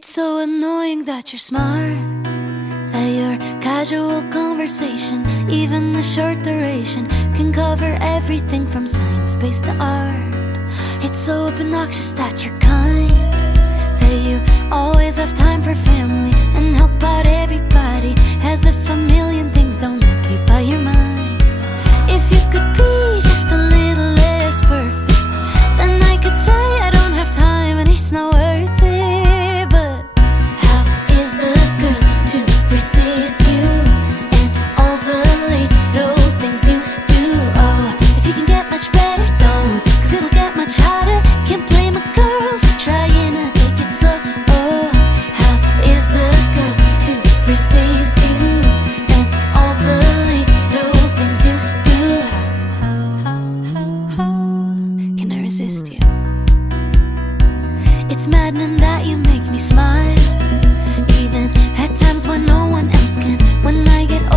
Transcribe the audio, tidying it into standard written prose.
It's so annoying that you're smart, that your casual conversation, even a short duration, can cover everything from science-based to art. It's so obnoxious that you're kind, that you always have time for family and help out everybody, as if a million things don't occupy your mind. If you could be just a little less perfect, then I could say I don't have time and it's not worth it. But how is a girl to resist you and all the little things you do? Oh, if you can get much better, don't, cause it'll get much harder. Can't blame a girl for trying to take it slow. Oh, how is a girl to resist you and all the little things you do? How can I resist you? It's maddening that you make me smile, even at times when no one else can. When I get